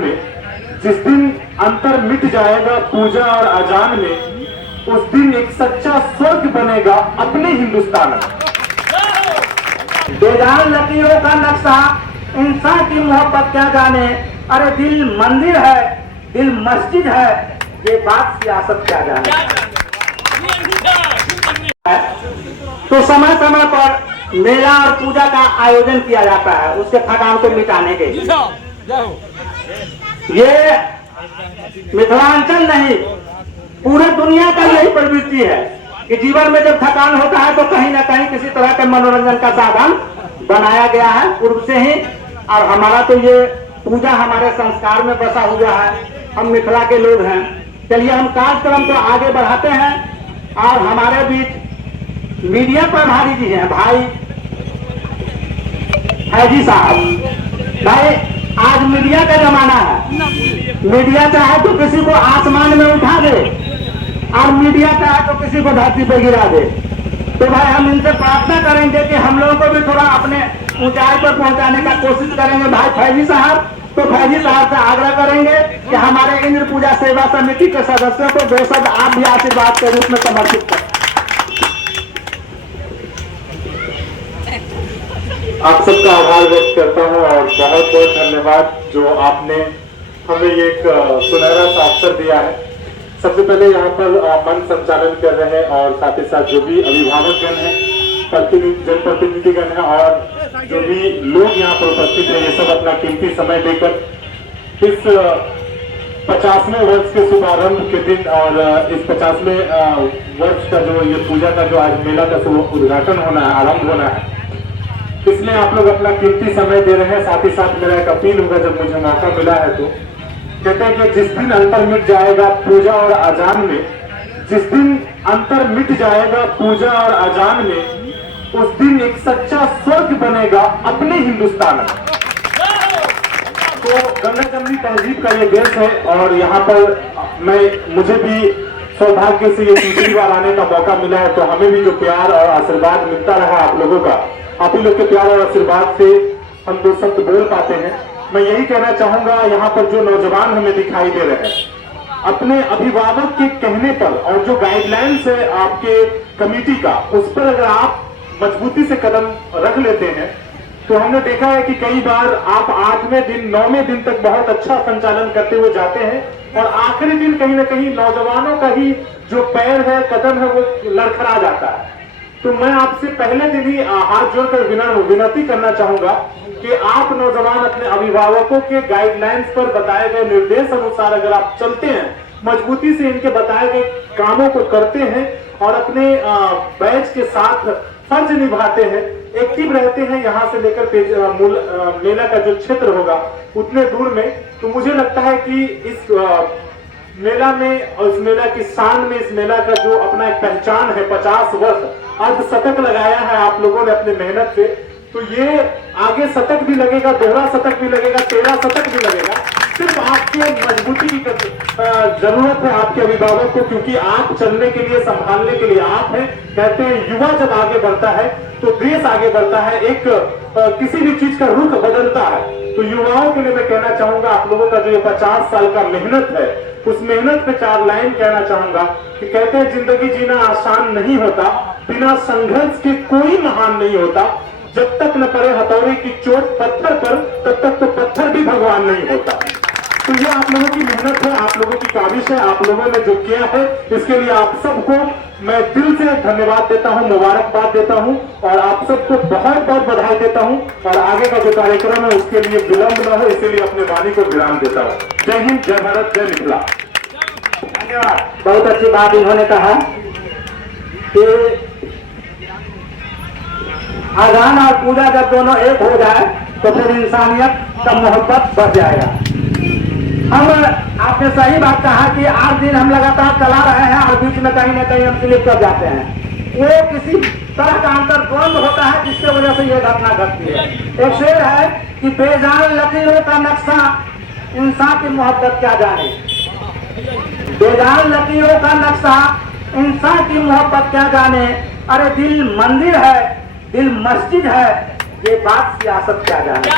में, जिस दिन अंतर मिट जाएगा पूजा और अजान में, उस दिन एक सच्चा स्वर्ग बनेगा अपने हिंदुस्तान में। बेजान लकीरों का नक्शा, इंसान की मोहब्बत क्या जाने। अरे दिल मंदिर है, दिल मस्जिद है, ये बात सियासत क्या जाने। तो समय समय पर मेला और पूजा का आयोजन किया जाता है उसके थकान को मिटाने के लिए। ये मिथिलांचल नहीं, पूरे दुनिया का यही प्रवृत्ति है कि जीवन में जब थकान होता है तो कहीं ना कहीं किसी तरह के मनोरंजन का साधन बनाया गया है पूर्व से ही। और हमारा तो ये पूजा हमारे संस्कार में बसा हुआ है, हम मिथिला के लोग हैं। चलिए हम कार्यक्रम को आगे बढ़ाते हैं और हमारे बीच मीडिया प्रभारी जी हैं भाई फैजी साहब। भाई आज मीडिया का जमाना है, मीडिया चाहे तो किसी को आसमान में उठा दे और मीडिया चाहे तो किसी को धरती पर गिरा दे। तो भाई हम इनसे प्रार्थना करेंगे कि हम लोगों को भी थोड़ा अपने ऊंचाई पर पहुंचाने का कोशिश करेंगे भाई फैजी साहब। तो फैजी साहब से आग्रह करेंगे कि हमारे इंद्र पूजा सेवा समिति के सदस्यों को दो शब्द आप भी आशीर्वाद के रूप में समर्पित करें। आप सबका आभार व्यक्त करता हूं और बहुत बहुत धन्यवाद जो आपने हमें एक सुनहरा सा अवसर दिया है। सबसे पहले यहाँ पर मंच संचालन कर रहे हैं और साथ ही साथ जो भी अभिभावकगण हैं, जनप्रतिनिधिगण हैं और जो भी लोग यहाँ पर उपस्थित हैं, ये सब अपना कीमती समय देकर इस 50वें वर्ष के शुभारंभ के दिन और इस 50वें वर्ष का जो ये पूजा का जो आज मेला का उद्घाटन होना है, आरंभ होना है, इसलिए आप लोग अपना कीमती समय दे रहे हैं। साथ ही साथ मेरा एक अपील होगा, जब मुझे मौका मिला है तो कहते हैं कि जिस दिन अंतर मिट जाएगा पूजा और अजान में, जिस दिन अंतर मिट जाएगा पूजा और अजान में, उस दिन एक सच्चा स्वर्ग बनेगा अपने हिंदुस्तान में। तो गंगा जमनी तहजीब का ये देश है और यहाँ पर मुझे भी सौभाग्य से ये तीसरी बार आने का मौका मिला है। तो हमें भी जो प्यार और आशीर्वाद मिलता रहा आप लोगों का, आप ही लोग के प्यार और आशीर्वाद से हम दो शब्द बोल पाते हैं। मैं यही कहना चाहूंगा, यहाँ पर जो नौजवान हमें दिखाई दे रहे हैं, अपने अभिभावक के कहने पर और जो गाइडलाइंस है आपके कमेटी का, उस पर अगर आप मजबूती से कदम रख लेते हैं तो हमने देखा है कि कई बार आप 8वें दिन 9वें दिन तक बहुत अच्छा संचालन करते हुए जाते हैं और आखिरी दिन कहीं ना कहीं नौजवानों का ही जो पैर है, कदम है, वो लड़खड़ा जाता है। तो मैं आपसे पहले दिन ही हाथ जोड़कर विनती करना चाहूंगा कि आप नौजवान अपने अभिभावकों के गाइडलाइंस पर बताए गए निर्देश अनुसार अगर आप चलते हैं, मजबूती से इनके बताए गए कामों को करते हैं और अपने बैच के साथ फर्ज निभाते हैं, एक्टिव रहते हैं, यहाँ से लेकर मेला का जो क्षेत्र होगा उतने दूर में, तो मुझे लगता है कि इस मेला में और इस मेला की शान में, इस मेला का जो अपना एक पहचान है, 50 वर्ष अर्धशतक लगाया है आप लोगों ने अपने मेहनत से, तो ये आगे शतक भी लगेगा, दोहरा शतक भी लगेगा, 13 शतक भी लगेगा। सिर्फ आपके मजबूती की जरूरत है आपके अभिभावक को, क्योंकि आप चलने के लिए, संभालने के लिए आप हैं। कहते हैं युवा जब आगे बढ़ता है तो देश आगे बढ़ता है, एक किसी भी चीज का रुख बदलता है। तो युवाओं के लिए मैं कहना चाहूंगा, आप लोगों का जो ये 50 साल का मेहनत है, उस मेहनत पे 4 लाइन कहना चाहूंगा कि कहते हैं जिंदगी जीना आसान नहीं होता, बिना संघर्ष के कोई महान नहीं होता, जब तक न पड़े हथौड़े की चोट पत्थर पर, तब तक तो पत्थर भी भगवान नहीं होता। तो ये आप लोगों की मेहनत है, आप लोगों की काविश है, आप लोगों ने जो किया है, इसके लिए आप सबको मैं दिल से धन्यवाद देता हूं, मुबारकबाद देता हूं और आप सबको बहुत बहुत बधाई देता हूं। और आगे का जो कार्यक्रम है उसके लिए विलंब न हो, इसलिए अपने वाणी को विराम देता हूं। जय हिंद, जय भारत, जय मिथिला। धन्यवाद। बहुत अच्छी बात इन्होंने कहा कि अजान और पूजा जब दोनों एक हो जाए तो फिर इंसानियत का मोहब्बत बढ़ जाएगा। हम आपने सही बात कहा कि 8 दिन हम लगातार चला रहे हैं और बीच में कहीं ना कहीं हम स्लिप कर जाते हैं। वो किसी तरह का अंतर द्वंद होता है जिसके वजह से ये घटना घटती है। एक शेर है कि बेजान लकीरों का नक्शा, इंसान की मोहब्बत क्या जाने। बेजान लकीरों का नक्शा, इंसान की मोहब्बत क्या जाने। अरे दिल मंदिर है, दिल मस्जिद है, ये बात सियासत क्या जाने।